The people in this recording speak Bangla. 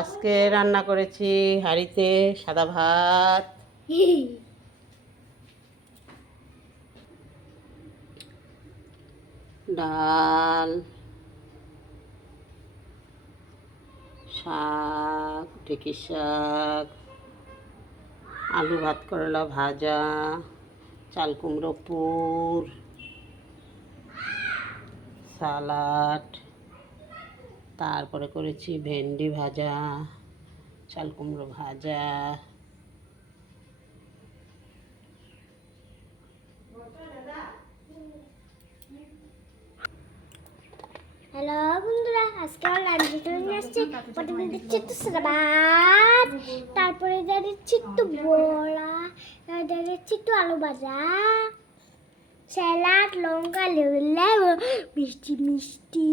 আজকে রান্না করেছি হাঁড়িতে সাদা ভাত, ডাল, শাক, ঢেঁকি শাক, আলু ভাত করলা ভাজা, চাল কুমড়ো পুর, সালাড, তারপরে করেছি ভেন্ডি ভাজা, চাল কুমড়ো ভাজা। হ্যালো বন্ধুরা, আজকে আমার লাঞ্চে নিয়ে আসছি। প্রথমে দিচ্ছি একটু সালাদ, তারপরে দিচ্ছি একটু বড়া, দিচ্ছি একটু আলু ভাজা, স্যালাড, লঙ্কা, লেবু, মিষ্টি মিষ্টি